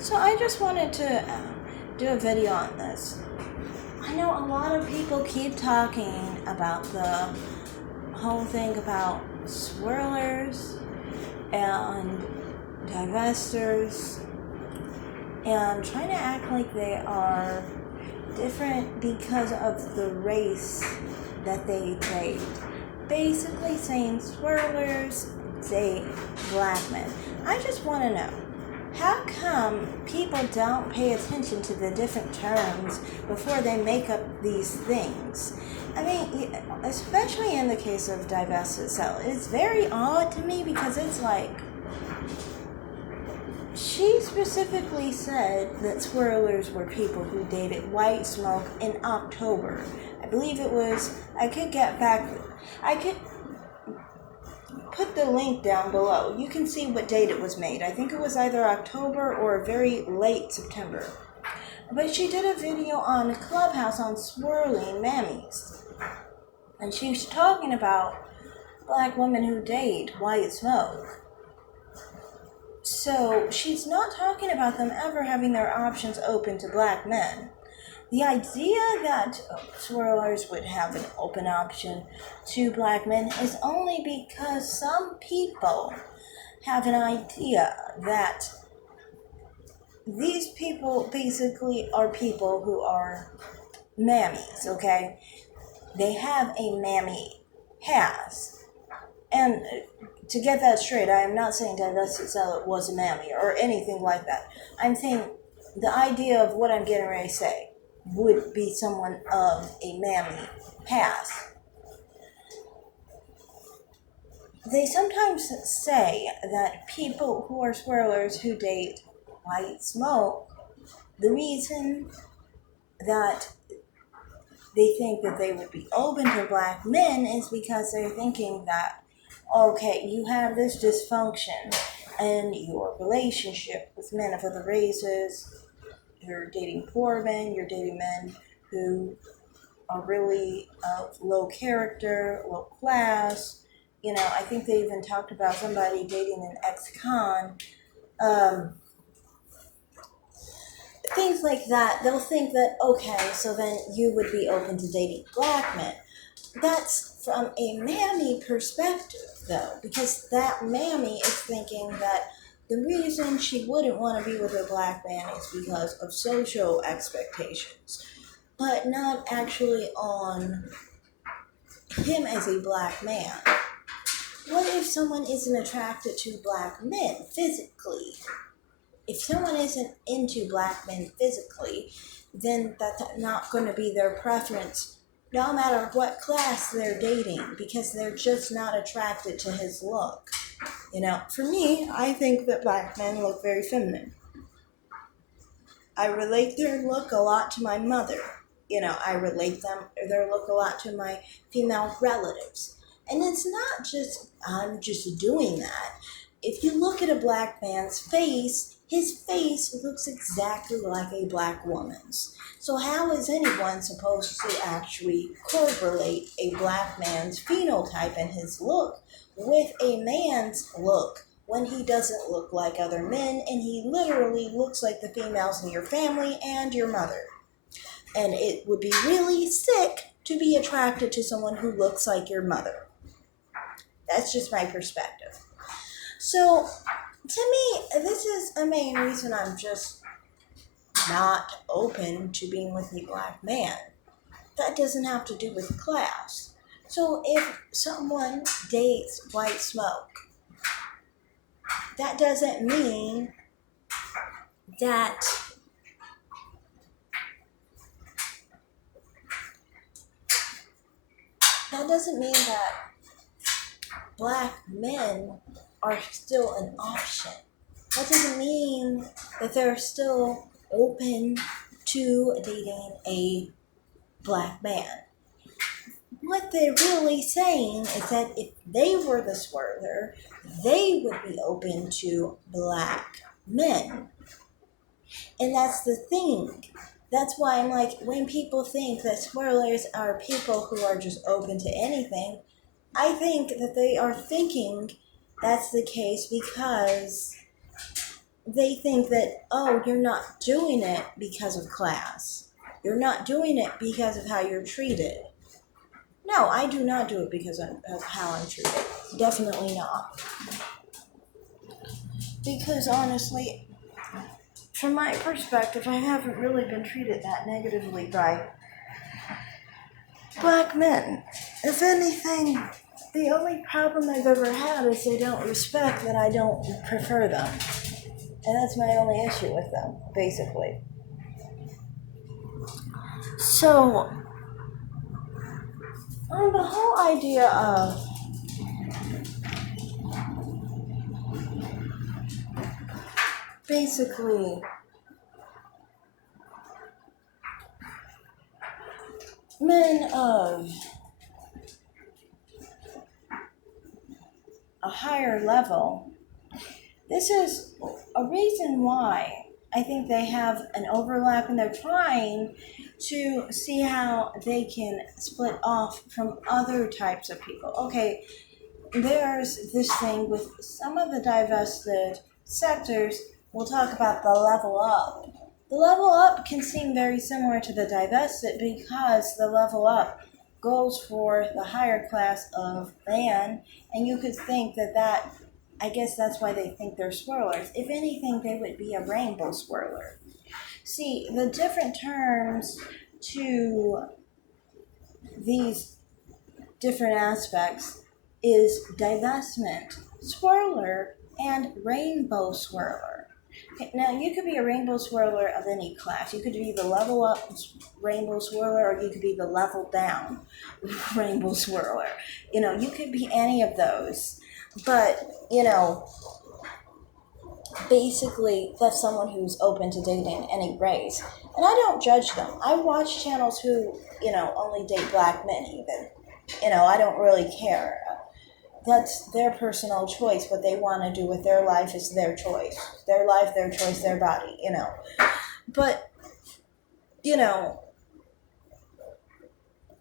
So I just wanted to do a video on this. I know a lot of people keep talking about the whole thing about swirlers and divesters and trying to act like they are different because of the race that they date. Basically saying swirlers date black men. I just want to know, how come people don't pay attention to the different terms before they make up these things? I mean, especially in the case of divested cell, it's very odd to me because it's like, she specifically said that swirlers were people who dated White Smoke in October. I believe it was, I could put the link down below. You can see what date it was made. I think it was either October or very late September. But she did a video on Clubhouse on swirling mammies. And she was talking about black women who date White Smoke. So she's not talking about them ever having their options open to black men. The idea that swirlers would have an open option to black men is only because some people have an idea that these people basically are people who are mammies, okay? They have a mammy pass. And to get that straight, I am not saying divested seller was a mammy or anything like that. I'm saying the idea of what I'm getting ready to say would be someone of a mammy pass. They sometimes say that people who are swirlers who date White Smoke, the reason that they think that they would be open to black men is because they're thinking that, okay, you have this dysfunction in your relationship with men of other races. You're dating poor men, you're dating men who are really low character, low class. You know, I think they even talked about somebody dating an ex-con. Things like that. They'll think that, okay, so then you would be open to dating black men. That's from a mammy perspective, though, because that mammy is thinking that the reason she wouldn't want to be with a black man is because of social expectations, but not actually on him as a black man. What if someone isn't attracted to black men physically? If someone isn't into black men physically, then that's not going to be their preference, no matter what class they're dating, because they're just not attracted to his look. You know, for me, I think that black men look very feminine. I relate their look a lot to my mother. You know, I relate their look a lot to my female relatives. And it's not just, I'm just doing that. If you look at a black man's face, his face looks exactly like a black woman's. So how is anyone supposed to actually correlate a black man's phenotype and his look with a man's look when he doesn't look like other men and he literally looks like the females in your family and your mother? And it would be really sick to be attracted to someone who looks like your mother. That's just my perspective. So, to me, this is a main reason I'm just not open to being with a black man. That doesn't have to do with class. So, if someone dates White Smoke, that doesn't mean that black men are still an option. That doesn't mean that they're still open to dating a black man. What they're really saying is that if they were the swirler, they would be open to black men. And that's the thing. That's why I'm like, when people think that swirlers are people who are just open to anything, I think that they are thinking that's the case because they think that, oh, you're not doing it because of class. You're not doing it because of how you're treated. No, I do not do it because of how I'm treated. Definitely not. Because honestly, from my perspective, I haven't really been treated that negatively by black men. If anything, the only problem I've ever had is they don't respect that I don't prefer them. And that's my only issue with them, basically. So, on the whole idea of basically men of a higher level, this is a reason why I think they have an overlap and they're trying to see how they can split off from other types of people. Okay, there's this thing with some of the divested sectors. We'll talk about the level up. The level up can seem very similar to the divested because the level up goes for the higher class of man, and you could think that I guess that's why they think they're swirlers. If anything, they would be a rainbow swirler. See, the different terms to these different aspects is divestment, swirler, and rainbow swirler. Okay, now, you could be a rainbow swirler of any class. You could be the level up rainbow swirler, or you could be the level down rainbow swirler. You could be any of those. But, basically, that's someone who's open to dating any race. And I don't judge them. I watch channels who, only date black men, even. I don't really care. That's their personal choice. What they want to do with their life is their choice. Their life, their choice, their body, But,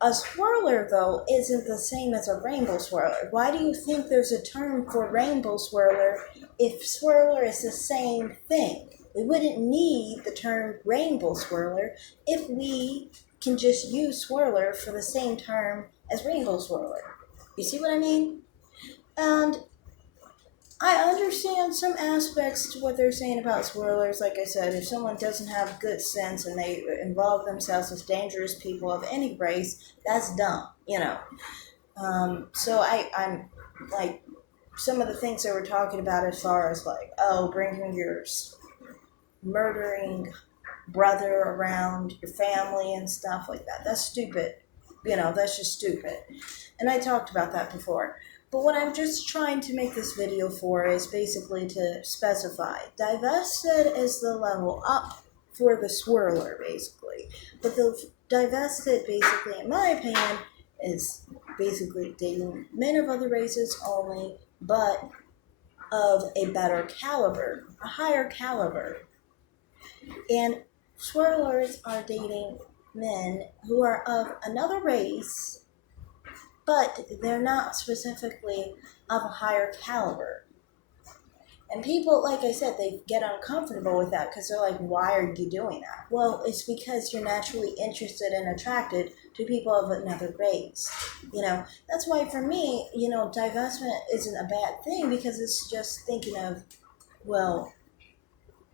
a swirler, though, isn't the same as a rainbow swirler. Why do you think there's a term for rainbow swirler if swirler is the same thing? We wouldn't need the term rainbow swirler if we can just use swirler for the same term as rainbow swirler. You see what I mean? And I understand some aspects to what they're saying about swirlers. Like I said, if someone doesn't have good sense and they involve themselves with dangerous people of any race, that's dumb, So I'm like, some of the things they were talking about as far as like, oh, bringing your murdering brother around your family and stuff like that. That's stupid. That's just stupid. And I talked about that before. But what I'm just trying to make this video for is basically to specify. Divested is the level up for the swirler, basically. But the divested, basically, in my opinion, is basically dating men of other races only, but of a better caliber, a higher caliber. And swirlers are dating men who are of another race, but they're not specifically of a higher caliber. And people, like I said, they get uncomfortable with that because they're like, why are you doing that? Well, it's because you're naturally interested and attracted to people of another race. That's why for me, divestment isn't a bad thing because it's just thinking of, well,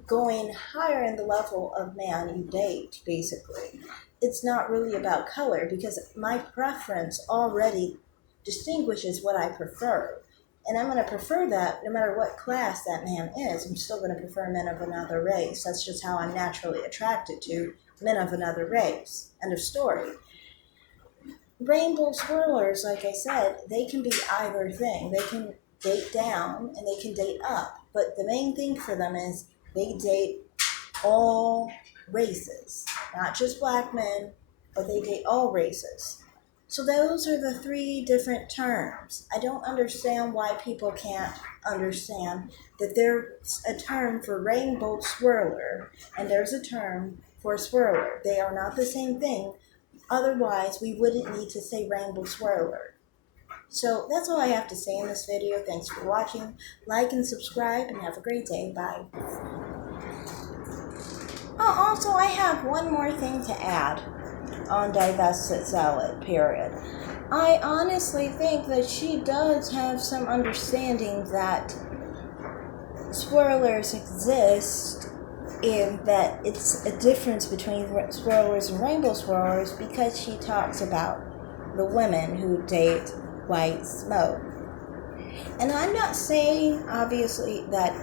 going higher in the level of man you date, basically. It's not really about color because my preference already distinguishes what I prefer. And I'm going to prefer that no matter what class that man is. I'm still going to prefer men of another race. That's just how I'm naturally attracted to men of another race. End of story. Rainbow swirlers, like I said, they can be either thing. They can date down and they can date up. But the main thing for them is they date all races, not just black men, but they date all races. So those are the three different terms. I don't understand why people can't understand that there's a term for rainbow swirler and there's a term for swirler. They are not the same thing. Otherwise, we wouldn't need to say rainbow swirler. So that's all I have to say in this video. Thanks for watching. Like and subscribe, and have a great day. Bye. Oh, also, I have one more thing to add on divested salad, period. I honestly think that she does have some understanding that swirlers exist, and that it's a difference between swirlers and rainbow swirlers, because she talks about the women who date white smoke. And I'm not saying, obviously, that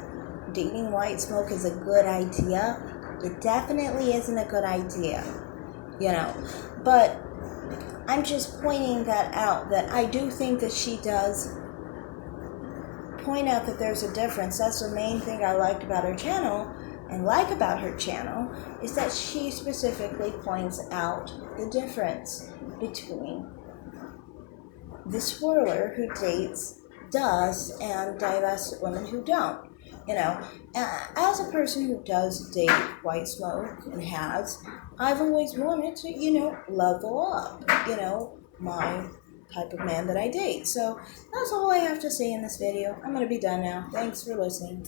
dating white smoke is a good idea. It definitely isn't a good idea, But I'm just pointing that out, that I do think that she does point out that there's a difference. That's the main thing I liked about her channel, and like about her channel, is that she specifically points out the difference between the swirler who does and divested women who don't. As a person who does date white smoke and I've always wanted to, level up, my type of man that I date. So that's all I have to say in this video. I'm going to be done now. Thanks for listening.